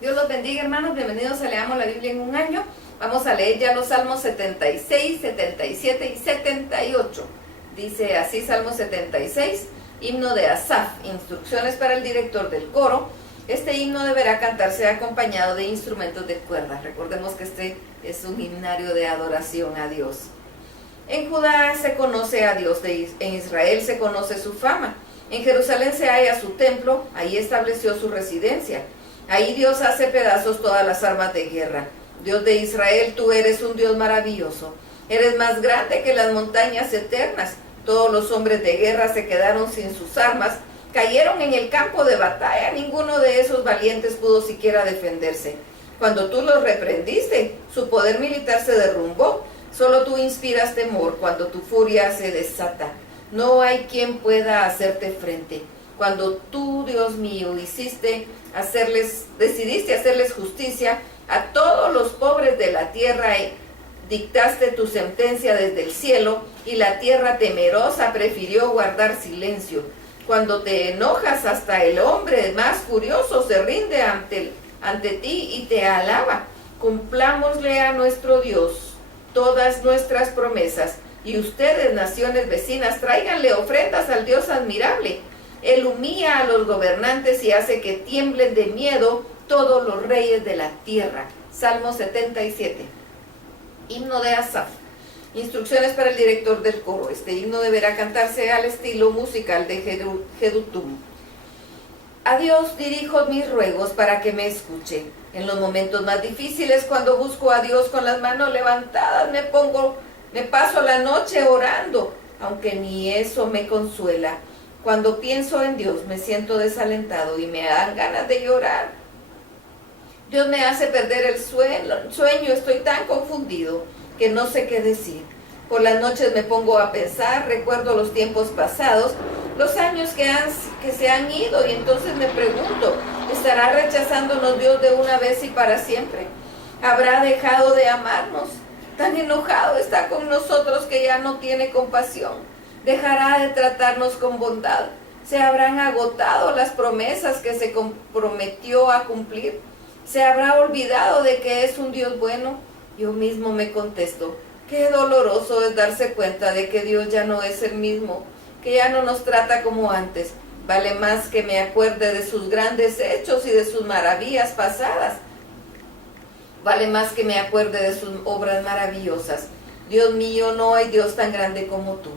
Dios los bendiga, hermanos. Bienvenidos a Leamos la Biblia en un año. Vamos a leer ya los Salmos 76, 77 y 78. Dice así Salmo 76, himno de Asaf, instrucciones para el director del coro. Este himno deberá cantarse acompañado de instrumentos de cuerda. Recordemos que este es un himnario de adoración a Dios. En Judá se conoce a Dios, en Israel se conoce su fama. En Jerusalén se halla su templo, ahí estableció su residencia. Ahí Dios hace pedazos todas las armas de guerra. Dios de Israel, tú eres un Dios maravilloso. Eres más grande que las montañas eternas. Todos los hombres de guerra se quedaron sin sus armas, cayeron en el campo de batalla. Ninguno de esos valientes pudo siquiera defenderse. Cuando tú los reprendiste, su poder militar se derrumbó. Solo tú inspiras temor cuando tu furia se desata. No hay quien pueda hacerte frente. Cuando tú, Dios mío, decidiste hacerles justicia a todos los pobres de la tierra, dictaste tu sentencia desde el cielo, y la tierra temerosa prefirió guardar silencio. Cuando te enojas, hasta el hombre más furioso se rinde ante ti y te alaba. Cumplámosle a nuestro Dios todas nuestras promesas, y ustedes, naciones vecinas, tráiganle ofrendas al Dios admirable. Él humilla a los gobernantes y hace que tiemblen de miedo todos los reyes de la tierra. Salmo 77. Himno de Asaf. Instrucciones para el director del coro. Este himno deberá cantarse al estilo musical de Jedutum. A Dios dirijo mis ruegos para que me escuche. En los momentos más difíciles, cuando busco a Dios con las manos levantadas, me paso la noche orando, aunque ni eso me consuela. Cuando pienso en Dios me siento desalentado y me dan ganas de llorar. Dios me hace perder el sueño, estoy tan confundido que no sé qué decir. Por las noches me pongo a pensar, recuerdo los tiempos pasados, los años que se han ido, y entonces me pregunto, ¿estará rechazándonos Dios de una vez y para siempre? ¿Habrá dejado de amarnos? Tan enojado está con nosotros que ya no tiene compasión. ¿Dejará de tratarnos con bondad? ¿Se habrán agotado las promesas que se comprometió a cumplir? ¿Se habrá olvidado de que es un Dios bueno? Yo mismo me contesto, qué doloroso es darse cuenta de que Dios ya no es el mismo, que ya no nos trata como antes. Vale más que me acuerde de sus grandes hechos y de sus maravillas pasadas. Vale más que me acuerde de sus obras maravillosas. Dios mío, no hay Dios tan grande como tú.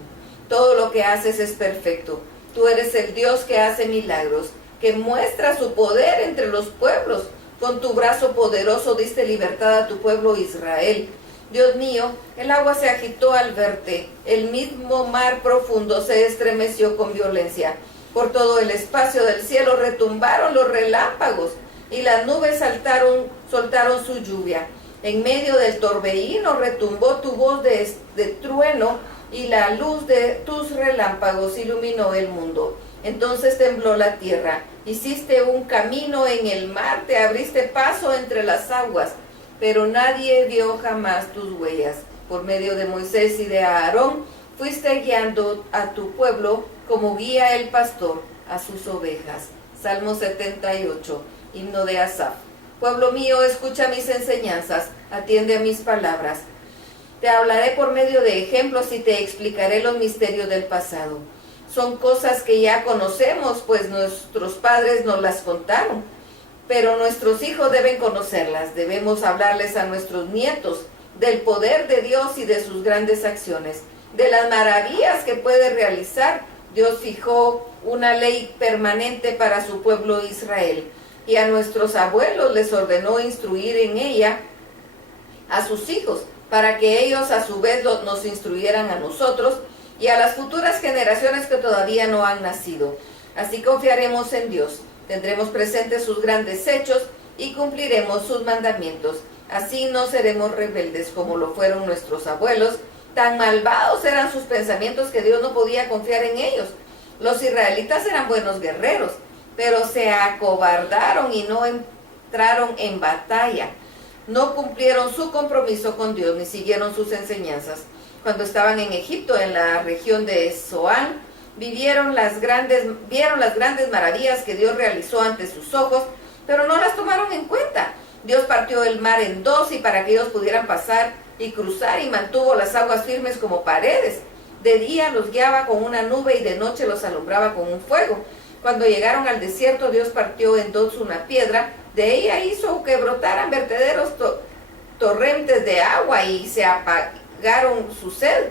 Todo lo que haces es perfecto. Tú eres el Dios que hace milagros, que muestra su poder entre los pueblos. Con tu brazo poderoso diste libertad a tu pueblo Israel. Dios mío, el agua se agitó al verte. El mismo mar profundo se estremeció con violencia. Por todo el espacio del cielo retumbaron los relámpagos, y las nubes soltaron su lluvia. En medio del torbellino retumbó tu voz de trueno, y la luz de tus relámpagos iluminó el mundo. Entonces tembló la tierra, hiciste un camino en el mar, te abriste paso entre las aguas, pero nadie vio jamás tus huellas. Por medio de Moisés y de Aarón, fuiste guiando a tu pueblo como guía el pastor a sus ovejas. Salmo 78, himno de Asaf. Pueblo mío, escucha mis enseñanzas, atiende a mis palabras. Te hablaré por medio de ejemplos y te explicaré los misterios del pasado. Son cosas que ya conocemos, pues nuestros padres nos las contaron. Pero nuestros hijos deben conocerlas. Debemos hablarles a nuestros nietos del poder de Dios y de sus grandes acciones, de las maravillas que puede realizar. Dios fijó una ley permanente para su pueblo Israel, y a nuestros abuelos les ordenó instruir en ella a sus hijos, para que ellos a su vez nos instruyeran a nosotros y a las futuras generaciones que todavía no han nacido. Así confiaremos en Dios, tendremos presentes sus grandes hechos y cumpliremos sus mandamientos. Así no seremos rebeldes como lo fueron nuestros abuelos. Tan malvados eran sus pensamientos que Dios no podía confiar en ellos. Los israelitas eran buenos guerreros, pero se acobardaron y no entraron en batalla. No cumplieron su compromiso con Dios ni siguieron sus enseñanzas. Cuando estaban en Egipto, en la región de Zoán, vieron las grandes maravillas que Dios realizó ante sus ojos, pero no las tomaron en cuenta. Dios partió el mar en dos y para que ellos pudieran pasar y cruzar, y mantuvo las aguas firmes como paredes. De día los guiaba con una nube y de noche los alumbraba con un fuego. Cuando llegaron al desierto, Dios partió en dos una piedra, de ella hizo que brotaran vertederos torrentes de agua y se apagaron su sed.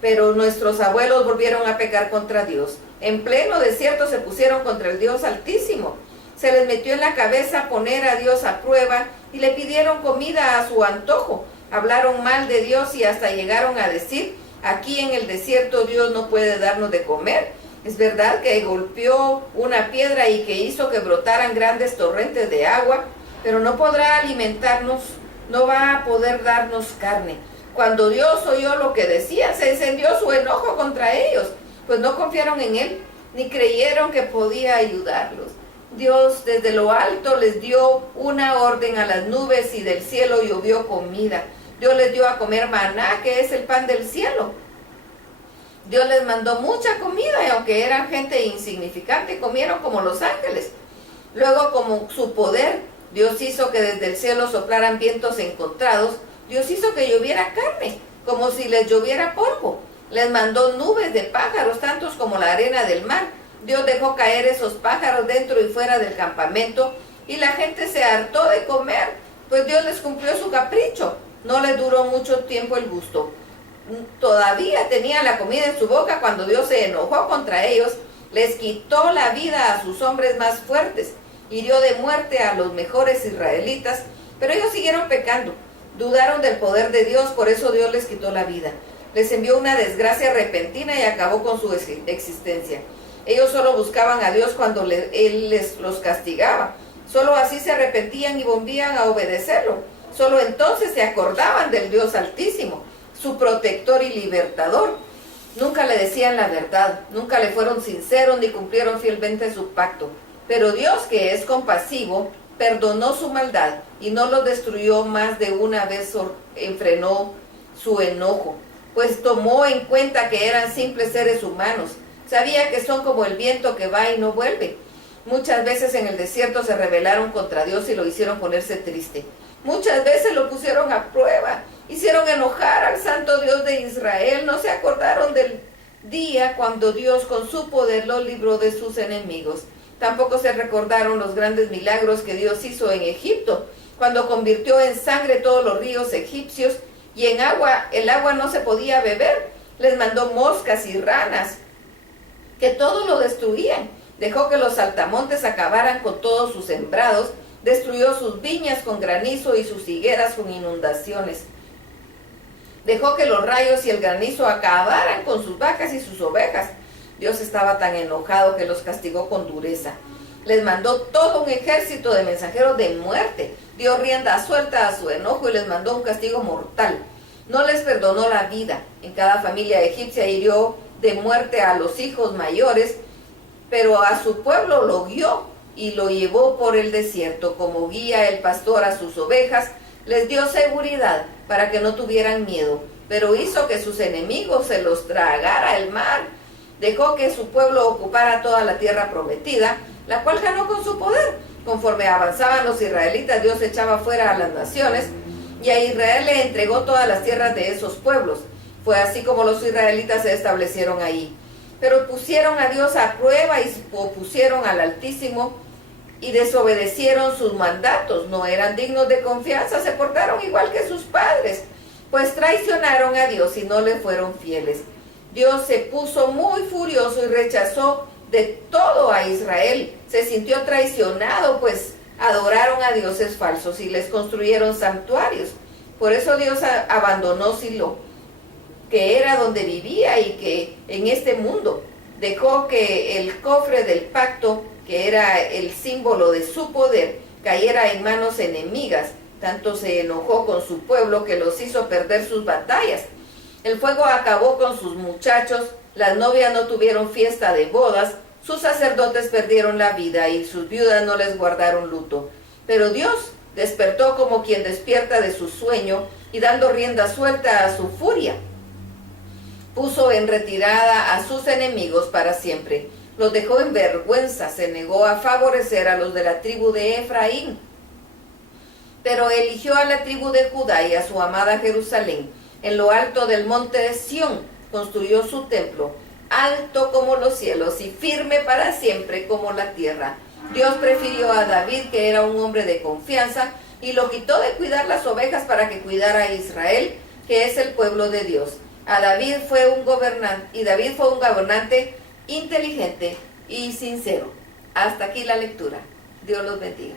Pero nuestros abuelos volvieron a pecar contra Dios. En pleno desierto se pusieron contra el Dios Altísimo. Se les metió en la cabeza poner a Dios a prueba y le pidieron comida a su antojo. Hablaron mal de Dios y hasta llegaron a decir: aquí en el desierto Dios no puede darnos de comer. Es verdad que golpeó una piedra y que hizo que brotaran grandes torrentes de agua, pero no podrá alimentarnos, no va a poder darnos carne. Cuando Dios oyó lo que decían, se encendió su enojo contra ellos, pues no confiaron en Él, ni creyeron que podía ayudarlos. Dios desde lo alto les dio una orden a las nubes y del cielo llovió comida. Dios les dio a comer maná, que es el pan del cielo. Dios les mandó mucha comida y aunque eran gente insignificante, comieron como los ángeles. Luego, como su poder, Dios hizo que desde el cielo soplaran vientos encontrados. Dios hizo que lloviera carne, como si les lloviera polvo. Les mandó nubes de pájaros, tantos como la arena del mar. Dios dejó caer esos pájaros dentro y fuera del campamento, y la gente se hartó de comer, pues Dios les cumplió su capricho. No les duró mucho tiempo el gusto. Todavía tenían la comida en su boca cuando Dios se enojó contra ellos, les quitó la vida a sus hombres más fuertes, hirió de muerte a los mejores israelitas, pero ellos siguieron pecando, dudaron del poder de Dios, por eso Dios les quitó la vida. Les envió una desgracia repentina y acabó con su existencia. Ellos solo buscaban a Dios cuando Él los castigaba. Solo así se arrepentían y volvían a obedecerlo. Solo entonces se acordaban del Dios Altísimo, su protector y libertador. Nunca le decían la verdad, nunca le fueron sinceros ni cumplieron fielmente su pacto. Pero Dios, que es compasivo, perdonó su maldad y no los destruyó más de una vez, enfrenó su enojo, pues tomó en cuenta que eran simples seres humanos. Sabía que son como el viento que va y no vuelve. Muchas veces en el desierto se rebelaron contra Dios y lo hicieron ponerse triste. Muchas veces lo pusieron a prueba, hicieron enojar al santo Dios de Israel. No se acordaron del día cuando Dios con su poder los libró de sus enemigos. Tampoco se recordaron los grandes milagros que Dios hizo en Egipto, cuando convirtió en sangre todos los ríos egipcios y en agua, el agua no se podía beber. Les mandó moscas y ranas que todo lo destruían. Dejó que los saltamontes acabaran con todos sus sembrados, destruyó sus viñas con granizo y sus higueras con inundaciones. Dejó que los rayos y el granizo acabaran con sus vacas y sus ovejas. Dios estaba tan enojado que los castigó con dureza. Les mandó todo un ejército de mensajeros de muerte. Dio rienda suelta a su enojo y les mandó un castigo mortal. No les perdonó la vida. En cada familia egipcia hirió de muerte a los hijos mayores, pero a su pueblo lo guió y lo llevó por el desierto como guía el pastor a sus ovejas. Les dio seguridad para que no tuvieran miedo, pero hizo que sus enemigos se los tragara el mar. Dejó que su pueblo ocupara toda la tierra prometida, la cual ganó con su poder. Conforme avanzaban los israelitas, Dios echaba fuera a las naciones y a Israel le entregó todas las tierras de esos pueblos. Fue así como los israelitas se establecieron ahí. Pero pusieron a Dios a prueba y se opusieron al Altísimo y desobedecieron sus mandatos. No eran dignos de confianza, se portaron igual que sus padres, pues traicionaron a Dios y no le fueron fieles. Dios se puso muy furioso y rechazó de todo a Israel. Se sintió traicionado, pues adoraron a dioses falsos y les construyeron santuarios. Por eso Dios abandonó Silo, que era donde vivía y que en este mundo. Dejó que el cofre del pacto, que era el símbolo de su poder, cayera en manos enemigas. Tanto se enojó con su pueblo que los hizo perder sus batallas. El fuego acabó con sus muchachos, las novias no tuvieron fiesta de bodas, sus sacerdotes perdieron la vida y sus viudas no les guardaron luto. Pero Dios despertó como quien despierta de su sueño y dando rienda suelta a su furia, puso en retirada a sus enemigos para siempre. los dejó en vergüenza, se negó a favorecer a los de la tribu de Efraín. Pero eligió a la tribu de Judá y a su amada Jerusalén. En lo alto del monte de Sión construyó su templo, alto como los cielos y firme para siempre como la tierra. Dios prefirió a David, que era un hombre de confianza, y lo quitó de cuidar las ovejas para que cuidara a Israel, que es el pueblo de Dios. David fue un gobernante inteligente y sincero. Hasta aquí la lectura. Dios los bendiga.